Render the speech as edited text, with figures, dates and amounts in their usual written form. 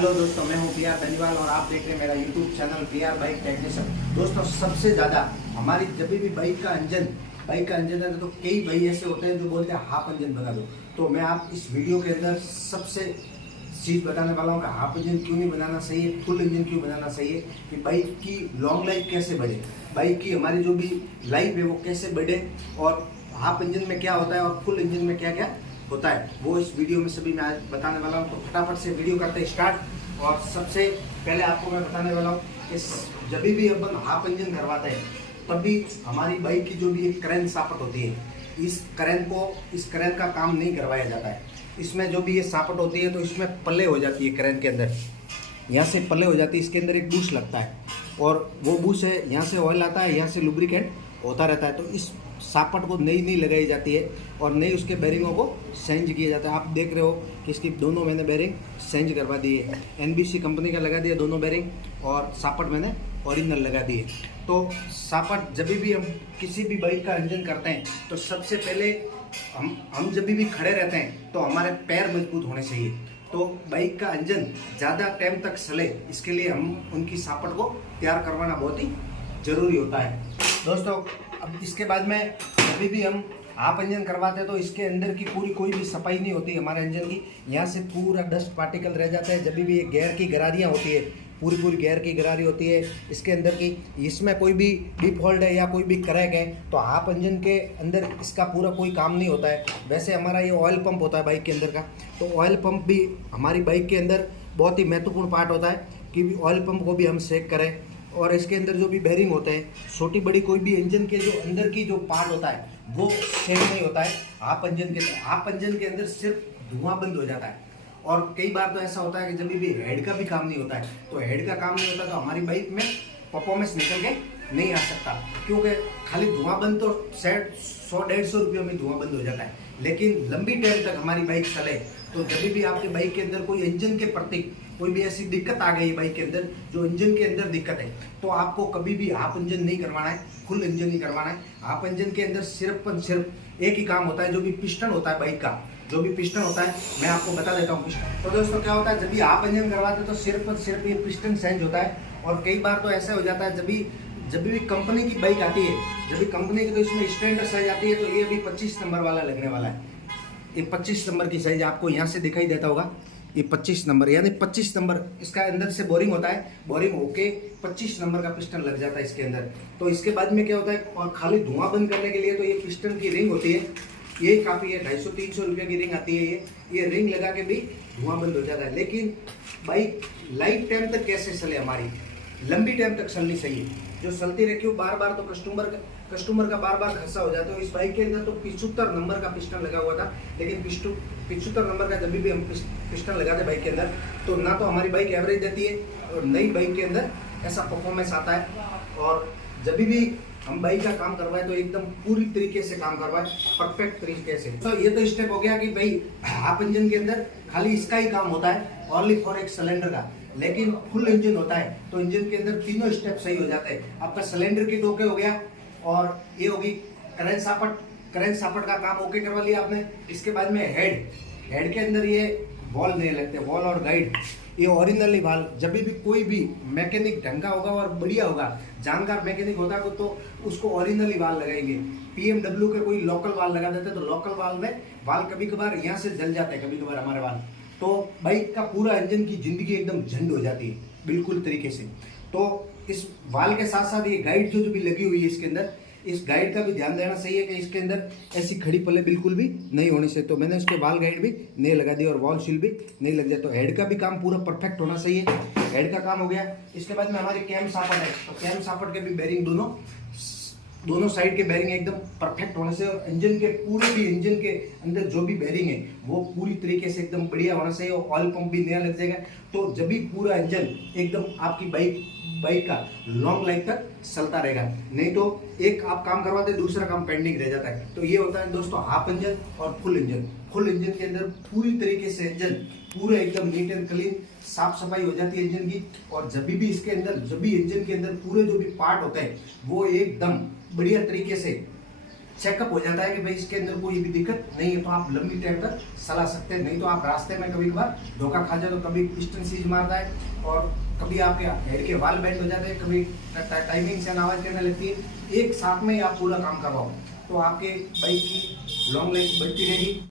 Hello दोस्तों, मैं हूं पीआर बेनीवाल और आप देख रहे हैं मेरा YouTube channel PR bike technician. दोस्तों, सबसे ज़्यादा हमारी जब भी बाइक का इंजन है तो कई भाई ऐसे होते हैं जो बोलते हैं हाफ इंजन बना दो। तो मैं आप इस वीडियो के अंदर सबसे चीज़ बताने वाला हूँ कि हाफ इंजन क्यों नहीं बनाना सही है, फुल इंजन क्यों बनाना सही है, कि बाइक की लॉन्ग लाइफ कैसे बढ़े, बाइक की हमारी जो भी लाइफ है वो कैसे बढ़े, और हाफ इंजन में क्या होता है और फुल इंजन में क्या क्या होता है, वो इस वीडियो में सभी मैं आज बताने वाला हूँ। तो फटाफट से वीडियो करते हैं स्टार्ट। और सबसे पहले आपको मैं बताने वाला हूँ कि जब भी अपन हाफ इंजन करवाते हैं तभी हमारी बाइक की जो भी एक क्रैंक सापट होती है, इस क्रैंक का काम नहीं करवाया जाता है। इसमें जो भी ये सापट होती है तो इसमें पल्ले हो जाती है, क्रैंक के अंदर यहाँ से पल्ले हो जाती है, इसके अंदर एक बूश लगता है और वो बूश है, यहाँ से ऑयल आता है, यहाँ से लुब्रिकेंट होता रहता है। तो इस सापट को नई लगाई जाती है और नई उसके बेरिंगों को चेंज किया जाता है। आप देख रहे हो कि इसकी दोनों मैंने बेरिंग चेंज करवा दिए, एनबीसी कंपनी का लगा दिया दोनों बेरिंग, और सापट मैंने ओरिजिनल लगा दिए। तो सापट जब भी हम किसी भी बाइक का इंजन करते हैं तो सबसे पहले हम जब भी खड़े रहते हैं तो हमारे पैर मजबूत होने चाहिए। तो बाइक का इंजन ज़्यादा टाइम तक चले, इसके लिए हम उनकी सापट को तैयार करवाना बहुत ही ज़रूरी होता है दोस्तों। अब इसके बाद में जब भी हम हाफ इंजन करवाते हैं तो इसके अंदर की पूरी कोई भी सफाई नहीं होती हमारे इंजन की, यहाँ से पूरा डस्ट पार्टिकल रह जाता है। जब भी ये गेयर की गरारियाँ होती है, पूरी गेयर की गरारी होती है इसके अंदर की, इसमें कोई भी डिफॉल्ट है या कोई भी क्रैक है तो हाफ इंजन के अंदर इसका पूरा कोई काम नहीं होता है। वैसे हमारा ये ऑयल पंप होता है बाइक के अंदर का, तो ऑयल पंप भी हमारी बाइक के अंदर बहुत ही महत्वपूर्ण पार्ट होता है कि ऑयल पंप को भी हम चेक करें। और इसके अंदर जो भी बेरिंग होते हैं, छोटी बड़ी कोई भी इंजन के जो अंदर की जो पार्ट होता है वो सेम नहीं होता है हाफ इंजन के। हाफ इंजन के अंदर सिर्फ धुआं बंद हो जाता है, और कई बार तो ऐसा होता है कि जब भी हेड का भी काम नहीं होता है, तो हेड का काम नहीं होता तो हमारी बाइक में परफॉर्मेंस निकल के नहीं आ सकता, क्योंकि खाली धुआं बंद तो शायद 100-150 रुपये में धुआं बंद हो जाता है, लेकिन लंबी टाइम तक हमारी बाइक चले तो जब भी आपके बाइक के अंदर कोई इंजन के प्रति कोई भी ऐसी दिक्कत आ गई बाइक के अंदर, जो इंजन के अंदर दिक्कत है, तो आपको कभी भी हाफ इंजन नहीं करवाना है, फुल इंजन ही करवाना है। हाफ इंजन के अंदर सिर्फ एक ही काम होता है, जो भी पिस्टन होता है बाइक का, जो भी पिस्टन होता है मैं आपको बता देता हूँ पिस्टन। तो दोस्तों क्या होता है, जब भी हाफ इंजन करवाते तो सिर्फ ये पिस्टन चेंज होता है। और कई बार तो ऐसा हो जाता है जब भी कंपनी की बाइक आती है, जब भी कंपनी की, तो इसमें स्टैंडर्ड साइज आती है, तो ये अभी 25 नंबर वाला लगने वाला है। ये 25 नंबर की साइज आपको यहाँ से दिखाई देता होगा, ये 25 नंबर, यानी 25 नंबर इसका अंदर से बोरिंग होता है, बोरिंग होके 25 नंबर का पिस्टन लग जाता है इसके अंदर। तो इसके बाद में क्या होता है, और खाली धुआं बंद करने के लिए तो ये पिस्टन की रिंग होती है, ये काफ़ी है, 250-300 रुपये की रिंग आती है। ये रिंग लगा के भी धुआं बंद हो जाता है। लेकिन बाइक लाइफ टाइम तक कैसे चले, हमारी लंबी टाइम तक चलनी चाहिए, जो चलती रखी हो बार बार, तो कस्टमर का बार बार खर्चा हो जाता है। इस बाइक के अंदर तो 75 नंबर का पिस्टन लगा हुआ था, लेकिन 75 नंबर का जब भी हम पिस्टन लगाते बाइक के अंदर तो ना तो हमारी बाइक एवरेज देती है, और नई बाइक के अंदर ऐसा परफॉर्मेंस आता है। और जब भी हम बाइक का काम करवाए तो एकदम पूरी तरीके से काम करवाए, परफेक्ट तरीके से। तो ये तो स्टेप हो गया कि भाई हाफ इंजन के अंदर खाली इसका ही काम होता है, ओनली फॉर एक सिलेंडर का। लेकिन फुल इंजन होता है तो इंजन के अंदर तीनों स्टेप सही हो जाते हैं। आपका सिलेंडर की ओके हो गया, और ये होगी क्रैंक सापट का काम ओके करवा लिया आपने। इसके बाद में हेड के अंदर ये बॉल नहीं लगते, बॉल और गाइड, ये ओरिजिनली वाल। जब भी कोई भी मैकेनिक ढंग का होगा और बढ़िया होगा, जानकार मैकेनिक होता है तो उसको ओरिजिनली वाल लगाएंगे। पीएमडब्ल्यू के कोई लोकल वाल लगा देते हैं, तो लोकल वाल में वाल कभी कभार यहाँ से जल जाते हैं, कभी कभार हमारे वाल, तो बाइक का पूरा इंजन की जिंदगी एकदम झंड हो जाती है बिल्कुल तरीके से। तो इस वाल के साथ साथ ये गाइड जो भी लगी हुई है इसके अंदर, इस गाइड का भी ध्यान देना चाहिए कि इसके अंदर ऐसी खड़ी पल्ले बिल्कुल भी नहीं होने से। तो मैंने उसके वाल गाइड भी नहीं लगा दी और वॉल शील भी नहीं लग जाए। तो हेड का भी काम पूरा परफेक्ट होना चाहिए, हेड का काम हो गया। इसके बाद में हमारी कैम सापट है, तो कैम सापट के भी बेरिंग दोनों साइड के बेरिंग एकदम परफेक्ट होने से, और इंजन के अंदर जो भी बेरिंग है वो पूरी तरीके से एकदम बढ़िया होना चाहिए, और ऑयल पंप भी नया लग जाएगा। तो जब भी पूरा इंजन एकदम आपकी बाइक का लॉन्ग लाइफ तक चलता रहेगा, नहीं तो एक आप काम करवाते दूसरा काम पेंडिंग रह जाता है। तो ये होता है दोस्तों हाफ इंजन और फुल इंजन। फुल इंजन के अंदर पूरी तरीके से इंजन पूरे एकदम नीट एंड क्लीन साफ सफाई हो जाती है इंजन की, और जब भी इंजन के अंदर पूरे जो भी पार्ट होते हैं वो एकदम बढ़िया तरीके से चेकअप हो जाता है कि भाई इसके अंदर कोई भी दिक्कत नहीं है, तो आप लंबी टाइम तक चला सकते हैं। नहीं तो आप रास्ते में कभी कभार धोखा खा जाए, तो कभी पिस्टन सीज मारता है और कभी आपके हेड के वाल बेंड हो जाते हैं, कभी टाइमिंग से आवाज करने लगती है। एक साथ में ही आप पूरा काम करवाओ तो आपके बाइक की लॉन्ग लाइफ बढ़ती रहेगी।